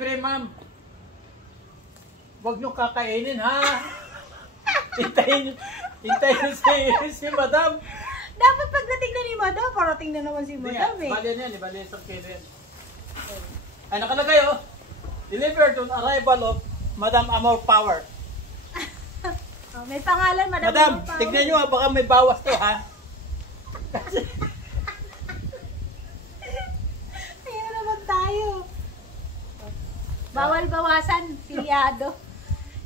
Libre, ma'am. Huwag nyo kakainin, ha? Hintayin si madam. Dapat pagdating na ni madam, parating na naman si madam eh. Bali na yan, bali sa kinin. Ay, nakalagay, oh. Delivered on arrival of Madam Amor Power. Oh, may pangalan, Madam Madam, Amor Power. tignan nyo, baka may bawas to, ha? Ayan na naman tayo. Bawal bawasan, pilyado.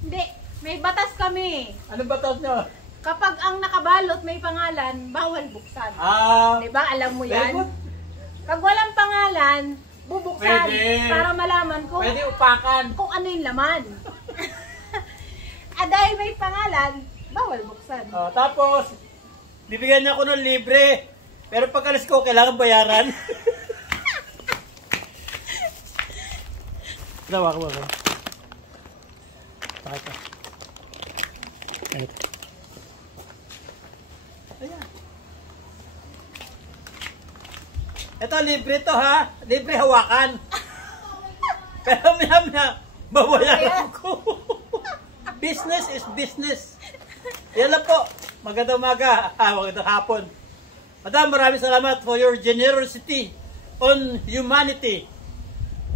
Hindi, may batas kami. Anong batas nyo? Kapag ang nakabalot may pangalan, bawal buksan. Diba? Alam mo yan? Pag walang pangalan, bubuksan. Pwede. Para malaman kung, Pwede upakan. kung ano yung laman. Dahil may pangalan, bawal buksan. Oh, tapos, bibigyan niya ako ng libre. Pero pag alis ko, kailangan bayaran. Tawa ko ba? Ito. Ito. Ayan. Ito, libre to, ha? Libre hawakan. Pero maya babayaran ko. Business is business. Yan lang po. Magandang umaga. Magandang hapon. Madam, maraming salamat for your generosity on humanity.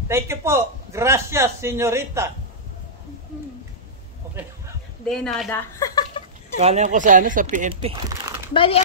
Thank you po. Gracias, señorita. Okay. De nada. Kala ko sa sa PNP. Bali,